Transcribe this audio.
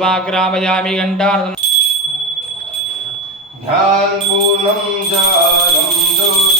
समाग्रामयामि घण्टार्थम् ध्यानपूर्णं जातं ज्योति